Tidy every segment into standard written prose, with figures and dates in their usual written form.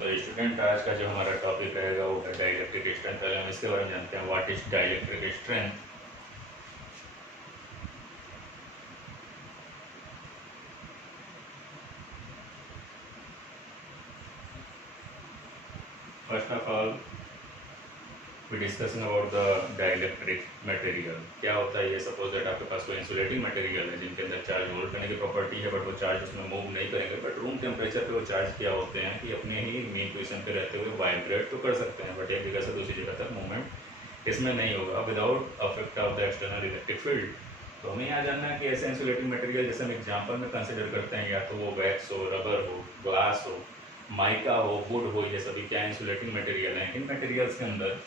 तो स्टूडेंट आज का जो हमारा टॉपिक रहेगा वो है डाइलेक्ट्रिक स्ट्रेंथ। पहले हम इसके बारे में जानते हैं, what is dielectric strength. First of all we discussing about the dielectric material. क्या होता है ये? सपोज दैट आपके पास कोई इंसुलेटिंग मटेरियल है जिनके अंदर चार्ज होल्ड करने की प्रॉपर्टी है, बट वो चार्ज उसमें मूव नहीं करेंगे, बट रूम टेम्परेचर पे वो चार्ज क्या होते हैं कि अपने ही मेन पोजिशन पे रहते हुए वाइब्रेट तो कर सकते हैं, बट एक जगह से दूसरी जगह तक मूवमेंट इसमें नहीं होगा without affect of the external electric field. तो हमें यहाँ जानना है कि ऐसे इंसुलेटिंग मटेरियल जैसे हम एग्जाम्पल में कंसिडर करते हैं, या तो वो वैक्स हो, रबर हो, ग्लास हो, माइका हो, वुड हो, ये सभी क्या इंसुलेटिंग मटेरियल हैं। इन मटेरियल्स के अंदर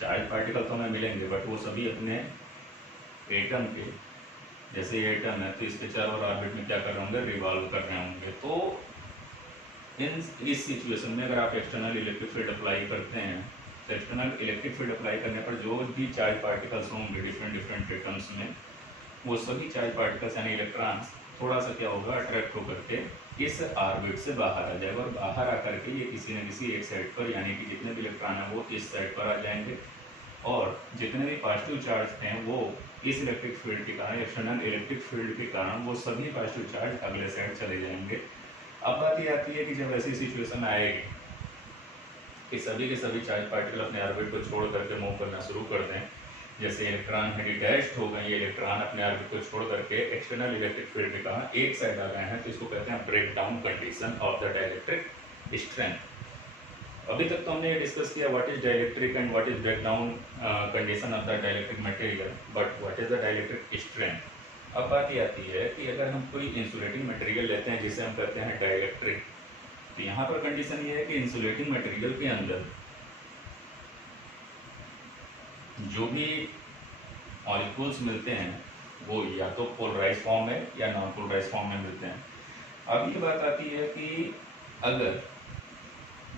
चार्ज पार्टिकल तो हमें मिलेंगे, बट वो सभी अपने एटम के, जैसे ये एटम है तो इसके चारों ऑर्बिट में क्या कर रहे होंगे? रिवॉल्व कर रहे होंगे। तो इस सिचुएशन में अगर आप एक्सटर्नल इलेक्ट्रिक फील्ड अप्लाई करते हैं तो एक्सटर्नल इलेक्ट्रिक फील्ड अप्लाई करने पर जो भी चार्ज पार्टिकल्स होंगे डिफरेंट डिफरेंट एटम्स में, वो सभी चार्ज पार्टिकल्स यानी इलेक्ट्रॉन्स थोड़ा सा क्या होगा? अट्रैक्ट होकर के इस ऑर्बिट से बाहर आ जाएगा, और बाहर आकर के ये किसी न किसी एक साइड पर, यानी कि जितने भी इलेक्ट्रॉन हैं वो इस साइड पर आ जाएंगे, और जितने भी पॉजिटिव चार्ज हैं वो इस इलेक्ट्रिक फील्ड के कारण, एक्सटर्नल इलेक्ट्रिक फील्ड के कारण वो सभी पॉजिटिव चार्ज अगले साइड चले जाएंगे। अब बात ये आती है कि जब ऐसी सिचुएशन आएगी कि सभी के सभी चार्ज पार्टिकल अपने ऑर्बिट को छोड़ करके मूव करना शुरू कर दें, जैसे इलेक्ट्रॉन है डिटैच्ड हो गए, ये इलेक्ट्रॉन अपने ऑर्बिट को छोड़ करके एक्सटर्नल इलेक्ट्रिक फील्ड के कारण एक साइड आ गए हैं, तो इसको कहते हैं break down condition of the dielectric strength. अभी तक तो हमने ये डिस्कस किया what is dielectric and what is break down condition of the dielectric material, but what is the dielectric strength. अब बात ये आती है कि अगर हम कोई इंसुलेटिंग मटेरियल लेते हैं जिसे हम कहते हैं डाइलेक्ट्रिक, तो यहाँ पर कंडीशन ये है कि इंसुलेटिंग मटेरियल के अंदर जो भी मॉलिक्यूल्स मिलते हैं वो या तो पोलराइज फॉर्म में या नॉन पोलराइज फॉर्म में मिलते हैं। अब ये बात आती है कि अगर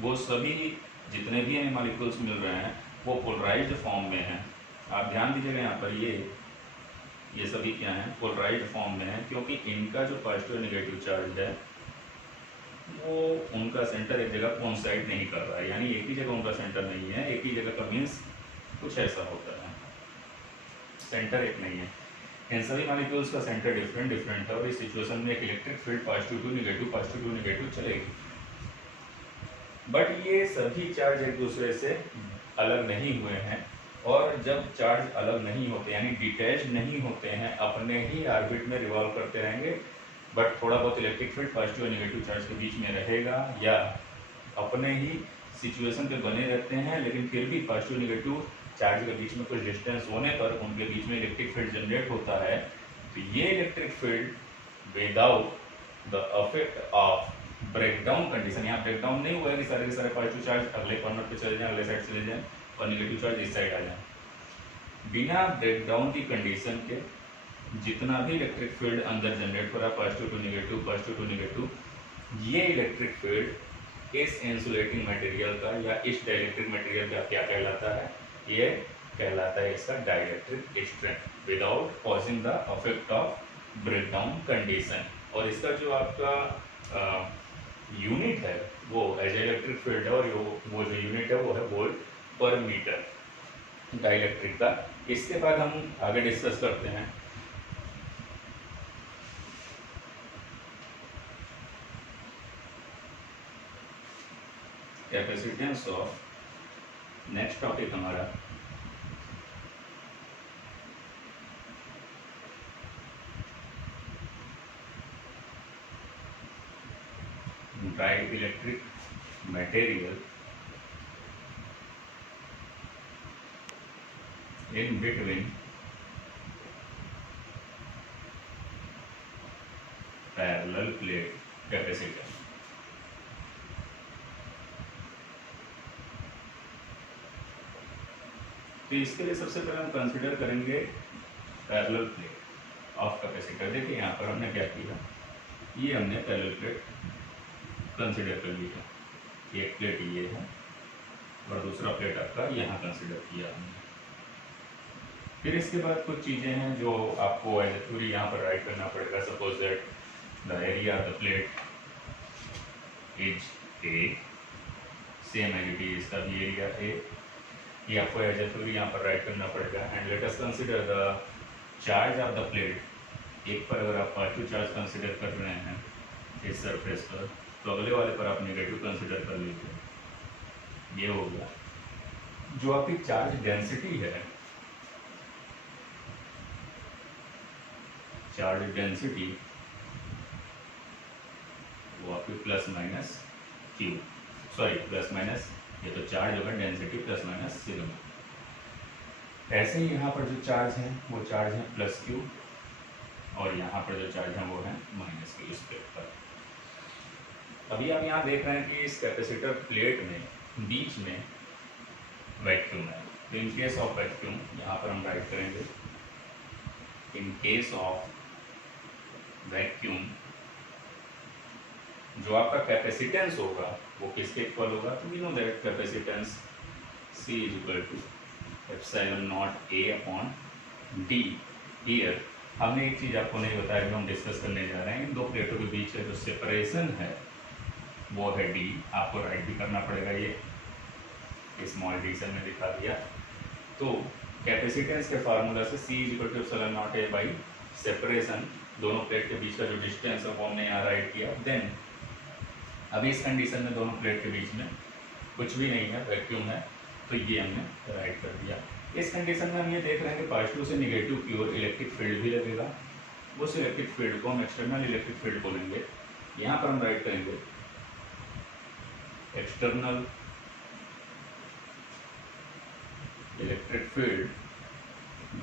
वो सभी जितने भी हमें मॉलिक्यूल्स मिल रहे हैं वो पोलराइज्ड फॉर्म में हैं, आप ध्यान दीजिएगा यहाँ पर ये सभी क्या हैं? पोलराइज्ड फॉर्म में है, क्योंकि इनका जो पॉजिटिव नेगेटिव चार्ज है वो उनका सेंटर एक जगह कोइंसाइड नहीं कर रहा है, यानी एक ही जगह उनका सेंटर नहीं है। एक ही जगह का मीन्स कुछ ऐसा होता है, सेंटर एक नहीं है। इन सभी मॉलिक्यूल्स का सेंटर डिफरेंट डिफरेंट है, और इस सिचुएशन में एक electric field positive to negative चलेगी, बट ये सभी चार्ज एक दूसरे से अलग नहीं हुए हैं, और जब चार्ज अलग नहीं होते यानी डिटैच नहीं होते हैं, अपने ही ऑर्बिट में रिवॉल्व करते रहेंगे, बट थोड़ा बहुत इलेक्ट्रिक फील्ड पॉजिटिव और नेगेटिव चार्ज के बीच में रहेगा, या अपने ही सिचुएशन पे बने रहते हैं, लेकिन फिर भी पॉजिटिव नेगेटिव चार्ज के बीच में कुछ डिस्टेंस होने पर उनके बीच में इलेक्ट्रिक फील्ड जनरेट होता है। तो ये electric field without the affect of breakdown condition, यहाँ ब्रेकडाउन नहीं हुआ है कि सारे के सारे पॉजिटिव चार्ज अगले कॉर्नर पे चले जाएं, अगले साइड चले जाएं, और नेगेटिव चार्ज इस साइड आ जाए। बिना ब्रेकडाउन की कंडीशन के जितना भी इलेक्ट्रिक फील्ड अंदर जनरेट हो रहा है पॉजिटिव टू नेगेटिव, ये इलेक्ट्रिक फील्ड इस इंसुलेटिंग मटेरियल का या इस डाइलेक्ट्रिक मटेरियल का क्या कहलाता है? ये कहलाता है इसका dielectric strength without causing the affect of breakdown condition. और इसका जो आपका यूनिट है वो एज इलेक्ट्रिक फील्ड है, और वो जो यूनिट है वो है वोल्ट पर मीटर डाइलेक्ट्रिक का। इसके बाद हम आगे डिस्कस करते हैं कैपेसिटेंस ऑफ, नेक्स्ट टॉपिक हमारा dielectric material in between parallel plate capacitor। तो इसके लिए सबसे पहले हम कंसीडर करेंगे पैरेलल प्लेट ऑफ कैपेसिटर। देखिए यहाँ पर हमने क्या किया, ये हमने पैरेलल प्लेट कंसीडर कर लिया, एक प्लेट ये है और दूसरा प्लेट आपका यहाँ कंसीडर किया हमने। फिर इसके बाद कुछ चीज़ें हैं जो आपको एज ए थ्योरी यहाँ पर राइट करना पड़ेगा। Suppose that the area of the plate is a, same है कि इसका भी एरिया ए, ये आपको एज ए थ्योरी यहाँ पर राइट करना पड़ेगा। And let us consider the charge of the plate. एक पर अगर आप पॉजिटिव चार्ज कंसिडर कर रहे हैं इस सरफेस पर, तो अगले वाले पर आप नेगेटिव कंसिडर कर लीजिए। ये हो गया। जो आपकी चार्ज डेंसिटी है, चार्ज डेंसिटी वो आपकी plus minus Q, sorry plus minus, ये तो चार्ज होगा डेंसिटी प्लस माइनस सिग्मा। ऐसे ही यहाँ पर जो चार्ज है वो चार्ज है प्लस क्यू, और यहाँ पर जो चार्ज है वो है माइनस क्यू इस प्लेट पर। अभी आप यहाँ देख रहे हैं कि इस कैपेसिटर प्लेट में बीच में वैक्यूम है। तो इन केस ऑफ वैक्यूम यहाँ पर हम राइट करेंगे, इन केस ऑफ वैक्यूम जो आपका कैपेसिटेंस होगा वो किसके इक्वल होगा? तो we know that capacitance C is equal to epsilon naught A upon D। Here हमने एक चीज़ आपको नहीं बताया जो हम डिस्कस करने जा रहे हैं, इन दो प्लेटों के बीच है जो सेपरेशन है वो है D। आपको राइट भी करना पड़ेगा, ये स्मॉल d से हमने दिखा दिया। तो कैपेसिटेंस के फार्मूला से C is equal to epsilon naught A by separation, दोनों प्लेट के बीच का जो डिस्टेंस है वो हमने यहाँ राइट किया। देन अभी इस कंडीशन में दोनों प्लेट के बीच में कुछ भी नहीं है, वैक्यूम है, तो ये हमने राइट कर दिया। इस कंडीशन में हम ये देख रहे हैं कि पॉजिटिव से निगेटिव की ओर इलेक्ट्रिक फील्ड भी लगेगा। उस इलेक्ट्रिक फील्ड को हम एक्सटर्नल इलेक्ट्रिक फील्ड बोलेंगे। यहाँ पर हम राइट करेंगे external electric field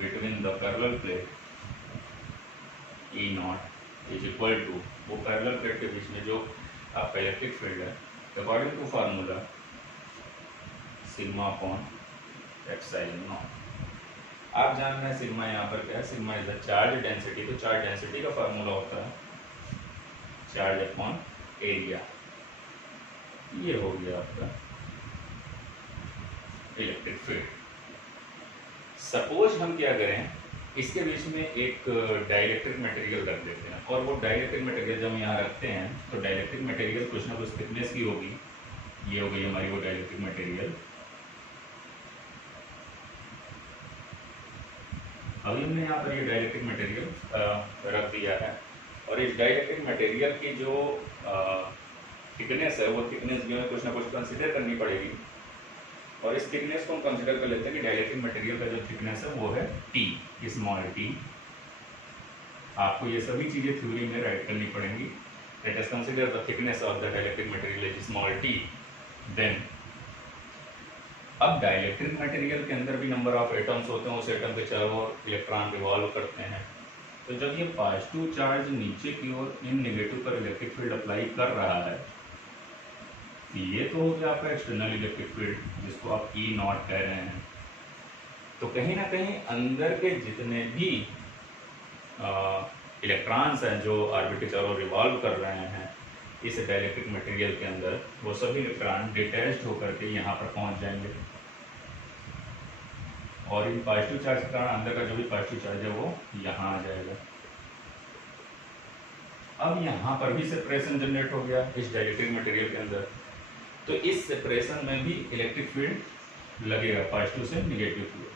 between the parallel plate E naught is equal to, वो पैरेलल प्लेट के बीच में जो आपका इलेक्ट्रिक फील्ड है according to formula sigma upon epsilon naught. आप जान रहे हैं सिग्मा यहाँ पर क्या है, sigma is the charge density. तो चार्ज डेंसिटी का फार्मूला होता है चार्ज अपॉन एरिया। ये हो गया आपका इलेक्ट्रिक फील्ड। सपोज हम क्या करें, इसके बीच में एक डाइलेक्ट्रिक मटेरियल रख देते हैं, और वो डाइलेक्ट्रिक मटेरियल जब हम यहाँ रखते हैं तो डाइलेक्ट्रिक मटेरियल कुछ ना कुछ थिकनेस की होगी। ये हो गई हमारी वो डाइलेक्ट्रिक मटेरियल। अभी हमने यहाँ पर ये डाइलेक्ट्रिक मटेरियल रख दिया है, और इस डाइलेक्ट्रिक मटेरियल की जो थिकनेस है वो थिकनेस भी हमें कुछ ना कुछ कंसिडर करनी पड़ेगी। और इस थिकनेस को हम कंसिडर कर लेते हैं कि डाइलेक्ट्रिक मटेरियल का जो थिकनेस है वो है T, स्मॉल t। आपको ये सभी चीज़ें थ्योरी में राइट करनी पड़ेंगी। Let us consider the thickness of the dielectric material is small t। Then अब डाइलेक्ट्रिक मटेरियल के अंदर भी नंबर ऑफ एटम्स होते हैं, उस एटम के चारों ओर इलेक्ट्रॉन रिवॉल्व करते हैं। तो जब ये पॉजिटिव चार्ज नीचे की ओर इन नेगेटिव पर इलेक्ट्रिक फील्ड अप्लाई कर रहा है, ये तो हो गया आपका एक्सटर्नल इलेक्ट्रिक फील्ड जिसको आप E नॉट कह रहे हैं। तो कहीं ना कहीं अंदर के जितने भी इलेक्ट्रॉन्स हैं जो ऑर्बिट के चारों रिवॉल्व कर रहे हैं इस डाइलेक्ट्रिक मटेरियल के अंदर, वो सभी इलेक्ट्रॉन डिटैच्ड होकर के यहाँ पर पहुँच जाएंगे, और इन पॉजिटिव चार्ज के कारण अंदर का जो भी पॉजिटिव चार्ज है वो यहाँ आ जाएगा। अब यहाँ पर भी सेपरेशन जनरेट हो गया इस डाइलेक्ट्रिक मटेरियल के अंदर, तो इस सेपरेशन में भी इलेक्ट्रिक फील्ड लगेगा पॉजिटिव से निगेटिव की ओर।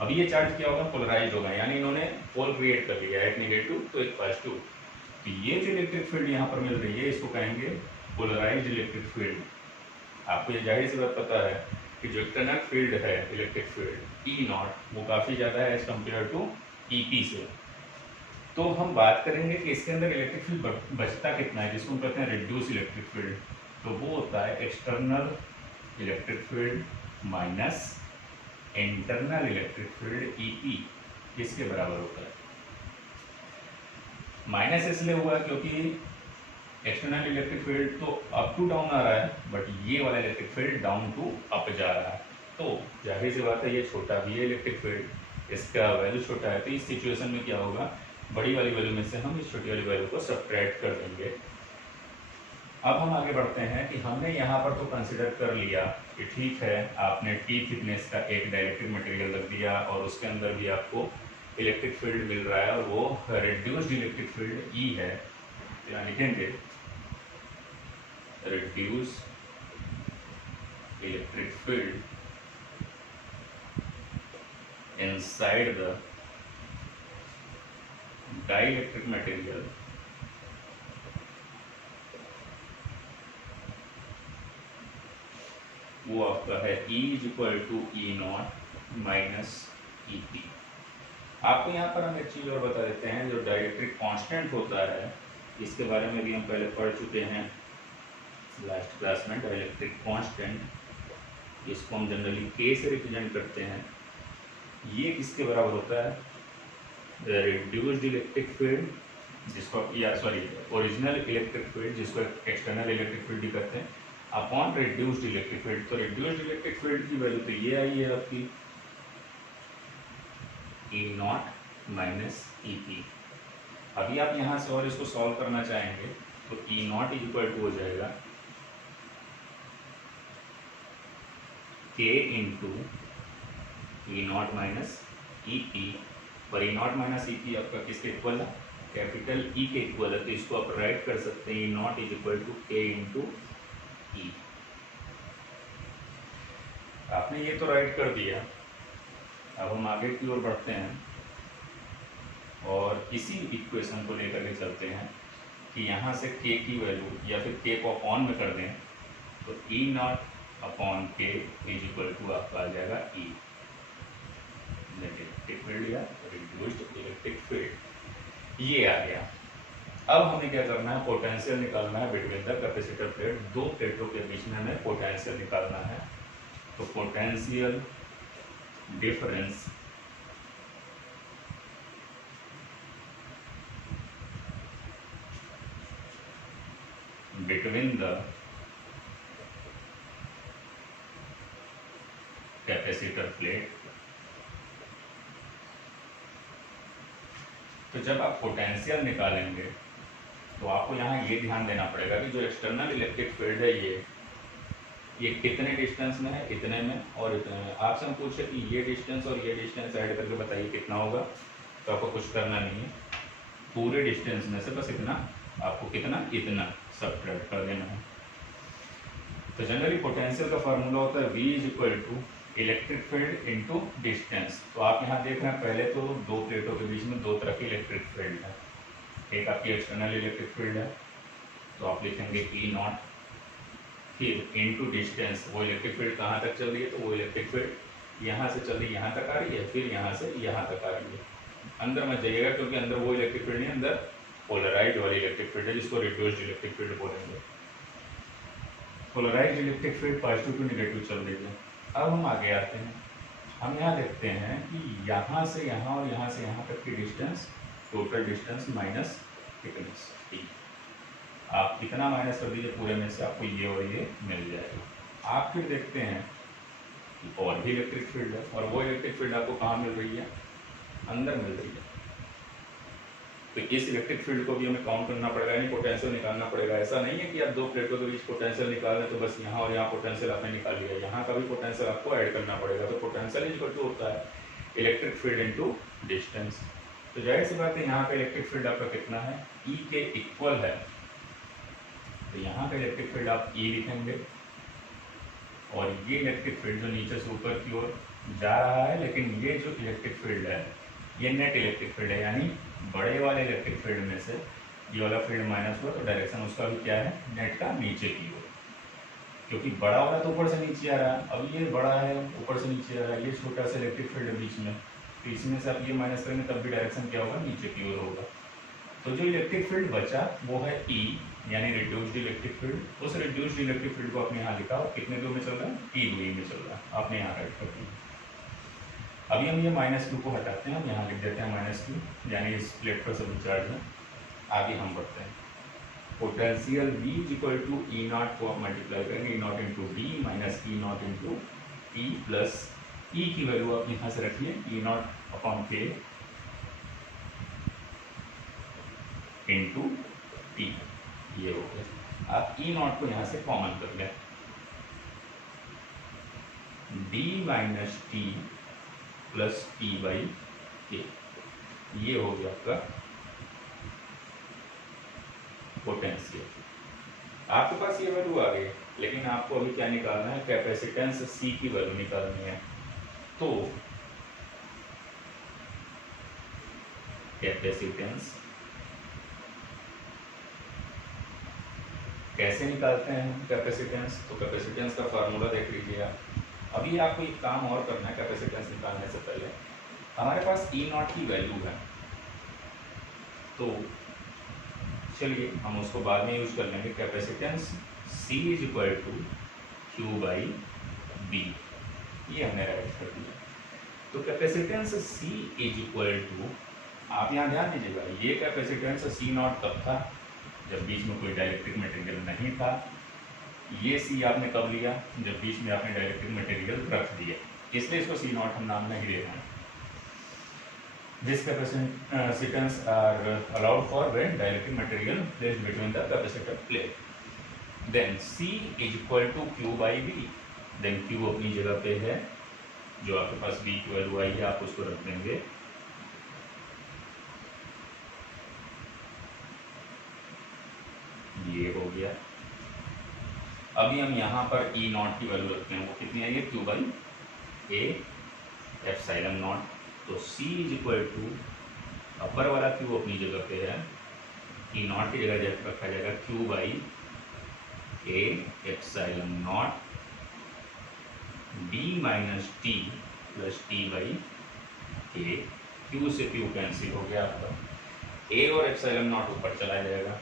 अब ये चार्ज क्या होगा, पोलराइज होगा, यानी इन्होंने पोल क्रिएट कर लिया, एक निगेटिव तो एक पॉजिटिव। तो ये जो इलेक्ट्रिक फील्ड यहाँ पर मिल रही है इसको कहेंगे पोलराइज्ड इलेक्ट्रिक फील्ड। आपको ये जाहिर सी बात पता है कि जो एक्सटर्नल फील्ड है इलेक्ट्रिक फील्ड E नॉट वो काफ़ी ज़्यादा है एज कम्पेयर टू EP से। तो हम बात करेंगे कि इसके अंदर इलेक्ट्रिक फील्ड बचता कितना है, जिसको हम कहते हैं रिड्यूस इलेक्ट्रिक फील्ड। तो वो होता है external electric field minus internal electric field EP, किसके बराबर होता है? माइनस इसलिए हुआ क्योंकि एक्सटर्नल इलेक्ट्रिक फील्ड तो अप टू डाउन आ रहा है, बट ये वाला electric field down to up जा रहा है। तो जाहिर सी बात है ये छोटा भी है इलेक्ट्रिक फील्ड, इसका वैल्यू छोटा है। तो इस सिचुएशन में क्या होगा, बड़ी वाली वैल्यू में से हम इस छोटी वाली वैल्यू को सब्ट्रैक्ट कर देंगे। अब हम आगे बढ़ते हैं कि हमने यहाँ पर तो कंसिडर कर लिया कि ठीक है आपने T थिकनेस का एक डाइलेक्ट्रिक मटेरियल रख दिया और उसके अंदर भी आपको इलेक्ट्रिक फील्ड मिल रहा है और वो रिड्यूस्ड इलेक्ट्रिक फील्ड E है। तो यहाँ लिखेंगे reduce electric field inside the dielectric material वो आपका है E = E0 माइनस EP। आपको यहाँ पर हम एक चीज़ और बता देते हैं, जो डाइलेक्ट्रिक कांस्टेंट होता है इसके बारे में भी हम पहले पढ़ चुके हैं लास्ट क्लास में। डाइलेक्ट्रिक कांस्टेंट इसको हम जनरली K से रिप्रेजेंट करते हैं। ये किसके बराबर होता है? रिड्यूस्ड इलेक्ट्रिक फील्ड जिसको ओरिजिनल इलेक्ट्रिक फील्ड जिसको एक्सटर्नल इलेक्ट्रिक फील्ड भी कहते हैं, अपॉन रिड्यूस्ड इलेक्ट्रिक फील्ड। तो रिड्यूस्ड इलेक्ट्रिक फील्ड की वैल्यू तो ये आई है आपकी E0 माइनस EP। अभी आप यहाँ से और इसको सॉल्व करना चाहेंगे तो E0 = हो जाएगा K × E0 माइनस EP। पर E0 माइनस EP आपका किसके इक्वल है? कैपिटल E के इक्वल है, तो इसको आप राइट कर सकते हैं E0 = K × E। आपने ये तो राइट कर दिया। अब हम आगे की ओर बढ़ते हैं और इसी इक्वेशन को लेकर के चलते हैं कि यहाँ से K की वैल्यू या फिर K को अपॉन में कर दें तो E0/K = आपका आ जाएगा E, इलेक्ट्रिक फील्ड या रिड्यूस्ड इलेक्ट्रिक फील्ड। ये आ गया। अब हमें क्या करना है? पोटेंशियल निकालना है बिटवीन द कैपेसिटर प्लेट। दो प्लेटों के बीच में हमें पोटेंशियल निकालना है। तो potential difference between the capacitor plate. तो जब आप पोटेंशियल निकालेंगे तो आपको यहाँ ये ध्यान देना पड़ेगा कि जो एक्सटर्नल इलेक्ट्रिक फील्ड है ये कितने डिस्टेंस में है, इतने में और इतने में। आपसे हम पूछे कि ये डिस्टेंस और ये डिस्टेंस ऐड करके बताइए कितना होगा, तो आपको कुछ करना नहीं है, पूरे डिस्टेंस में से बस इतना आपको इतना सब्ट्रैक्ट कर देना है। तो जनरली पोटेंशियल का फार्मूला होता है V = electric field into distance. तो आप यहाँ देख रहे हैं पहले तो दो प्लेटों के बीच में दो तरह की इलेक्ट्रिक फील्ड है। एक आपकी एक्सटर्नल इलेक्ट्रिक फील्ड है, तो आप लिखेंगे E0, फिर इनटू डिस्टेंस। वो इलेक्ट्रिक फील्ड कहाँ तक चल रही है? तो वो इलेक्ट्रिक फील्ड यहाँ से चल रही, यहाँ तक आ रही है, फिर यहाँ से यहाँ तक आ रही है। अंदर मत जाइएगा क्योंकि अंदर वो इलेक्ट्रिक फील्ड नहीं, अंदर पोलराइज्ड वाली इलेक्ट्रिक फील्ड है जिसको रिड्यूस्ड इलेक्ट्रिक फील्ड बोलेंगे। Polarised electric field positive to negative चल रही है। अब हम आगे आते हैं। हम यहाँ देखते हैं कि यहाँ से यहाँ और यहाँ से यहाँ तक की distance, total distance minus thickness T। आप कितना माइनस कर दीजिए पूरे में से आपको ये और ये मिल जाएगा। आप फिर देखते हैं कि और भी इलेक्ट्रिक फील्ड है और वो इलेक्ट्रिक फील्ड आपको कहाँ मिल रही है? अंदर मिल रही है। तो इस इलेक्ट्रिक फील्ड को भी हमें काउंट करना पड़ेगा, यानी पोटेंशियल निकालना पड़ेगा। ऐसा नहीं है कि आप दो प्लेटों के बीच पोटेंशियल निकाल लें तो बस यहाँ और यहाँ पोटेंशियल आपने निकाल लिया, यहाँ का भी पोटेंशियल आपको ऐड करना पड़ेगा। तो पोटेंशियल इक्वल टू होता है इलेक्ट्रिक फील्ड इंटू डिस्टेंस। तो जाहिर सी बात है यहाँ पे इलेक्ट्रिक फील्ड आपका कितना है? E के इक्वल है। तो यहाँ का इलेक्ट्रिक फील्ड आप E लिखेंगे और ये इलेक्ट्रिक फील्ड जो नीचे से ऊपर की ओर जा रहा है, लेकिन ये जो इलेक्ट्रिक फील्ड है ये नेट इलेक्ट्रिक फील्ड है, यानी बड़े वाले इलेक्ट्रिक फील्ड में से ये वाला फील्ड माइनस हुआ तो डायरेक्शन उसका भी क्या है? नेट का नीचे की ओर, क्योंकि बड़ा वाला तो ऊपर से नीचे आ रहा है। अब ये बड़ा है ऊपर से नीचे आ रहा है, ये छोटा सा इलेक्ट्रिक फील्ड है बीच में, तो इसमें से आप ये माइनस करेंगे तब भी डायरेक्शन क्या होगा? नीचे की ओर होगा। तो जो इलेक्ट्रिक फील्ड बचा वो है E, यानी रिड्यूस्ड इलेक्ट्रिक फील्ड। उस रिड्यूस्ड इलेक्ट्रिक फील्ड को आपने यहाँ लिखा और कितने दूर में चल रहा है? T दूरी में चल रहा है, आपने यहाँ राइट कर दिया। अभी हम ये -q को हटाते हैं, हम यहाँ लिख देते हैं -q, यानी इस प्लेट पर सभी चार्ज है। आगे हम बढ़ते हैं। पोटेंशियल V = E0 को आप मल्टीप्लाई करेंगे, E0 into D minus E0 into E plus E की वैल्यू आप यहाँ से रखिए E0/K इंटू T, ये हो गया। आप E0 को यहाँ से कॉमन कर लें, D minus T plus P/K, ये हो गया आपका पोटेंशियल। आपके पास ये वैल्यू आ गई, लेकिन आपको अभी क्या निकालना है, कैपेसिटेंस C की वैल्यू निकालनी है। तो कैपेसिटेंस कैसे निकालते हैं हम कैपेसिटेंस? तो कैपेसिटेंस का फार्मूला देख लीजिए आप। अभी आपको एक काम और करना है कैपेसिटेंस निकालने से पहले। हमारे पास E0 की वैल्यू है, तो चलिए हम उसको बाद में यूज कर लेंगे। Capacitance C is equal to Q/B, ये हमने राइट कर दिया। तो capacitance C is equal to, आप यहाँ ध्यान दीजिएगा, ये कैपेसिटेंस C0 तब था जब बीच में कोई डाइलेक्ट्रिक मटेरियल नहीं था। ये C आपने कब लिया? जब बीच में आपने डाइलेक्ट्रिक मटेरियल रख दिया, इसलिए इसको C0 हम नाम नहीं दे रहे हैं। This capacitance are allowed for when dielectric material placed between the capacitor plate. Then C is equal to Q/B. Then Q अपनी जगह पे है, जो आपके पास B की वैल्यू आई है आप उसको रख देंगे। ये हो गया। अभी हम यहाँ पर E0 की वैल्यू रखते हैं, वो कितनी आई है? Q/A epsilon not. तो C इज इक्वल टू, अपर वाला Q अपनी जगह पे है, E0 की जगह रखा जाएगा Q/A epsilon not D minus T plus T/K। Q से Q कैंसिल हो गया आपका, A और एप्सिलॉन नॉट ऊपर चला जाएगा।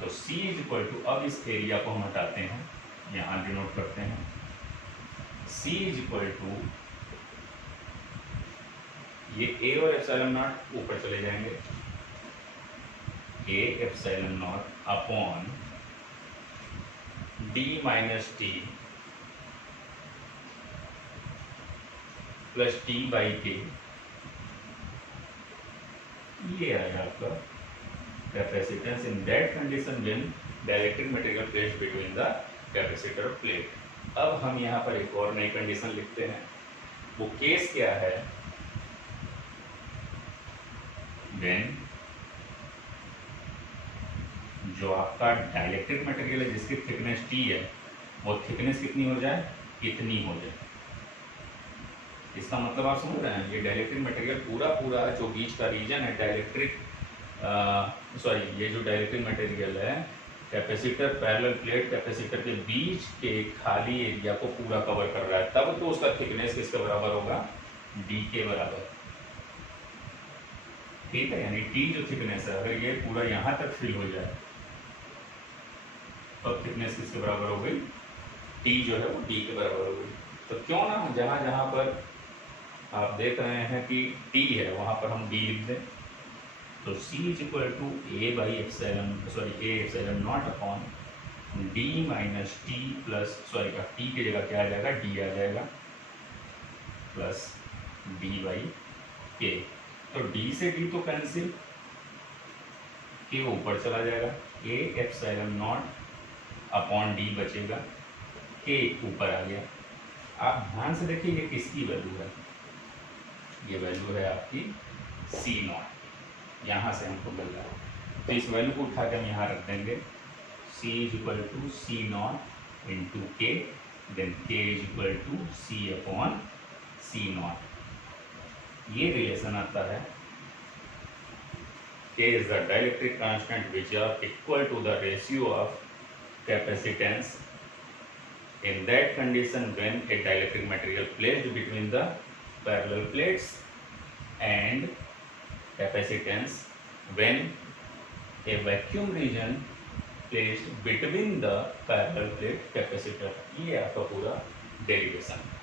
तो C इज इक्वल टू, अब इस एरिया को हम हटाते हैं, यहाँ डिनोट करते हैं। C इज इक्वल टू, ये A और एप्सिलॉन नॉट ऊपर चले जाएंगे, A epsilon naught upon D minus T plus T/K। ये आया आपका capacitance in that condition when dielectric material placed between the capacitor plate. अब हम यहाँ पर एक और नई कंडीशन लिखते हैं। वो केस क्या है? व्हेन जो आपका डाइलेक्ट्रिक मटेरियल है जिसकी थिकनेस T है, वो थिकनेस कितनी हो जाए? इतनी हो जाए। इसका मतलब आप समझ रहे हैं, ये डाइलेक्ट्रिक मटेरियल पूरा जो बीच का रीजन है डाइलेक्ट्रिक ये जो डाइलेक्ट्रिक मटेरियल है, कैपेसिटर पैरेलल प्लेट कैपेसिटर के बीच के खाली एरिया को पूरा कवर कर रहा है, तब तो उसका थिकनेस किसके बराबर होगा? D के बराबर। ठीक है, यानी T जो थिकनेस है, अगर ये पूरा यहाँ तक फिल हो जाए तब थिकनेस किसके बराबर हो गई? T जो है वो D के बराबर हो गई। तो क्यों ना जहाँ पर आप देख रहे हैं कि T है वहाँ पर हम D लिख दें। तो C is equal to A epsilon naught upon D minus T plus T की जगह क्या आ जाएगा? D आ जाएगा प्लस D/K। तो D से D तो कैंसिल, K ऊपर चला जाएगा, A epsilon naught upon D बचेगा, K ऊपर आ गया। आप ध्यान से देखिए ये किसकी वैल्यू है? ये वैल्यू है आपकी C0, यहाँ से हमको मिल रहा है। तो इस वैल्यू को उठा के हम यहाँ रख देंगे। C is equal to C0 into K, then K is equal to C upon C0। ये रिलेशन आता है, K is the dielectric constant which are equal to the ratio of capacitance in that condition when a dielectric material placed between the parallel plates and capacitance when a vacuum region placed between the parallel plate capacitor। ये आपका पूरा derivation है।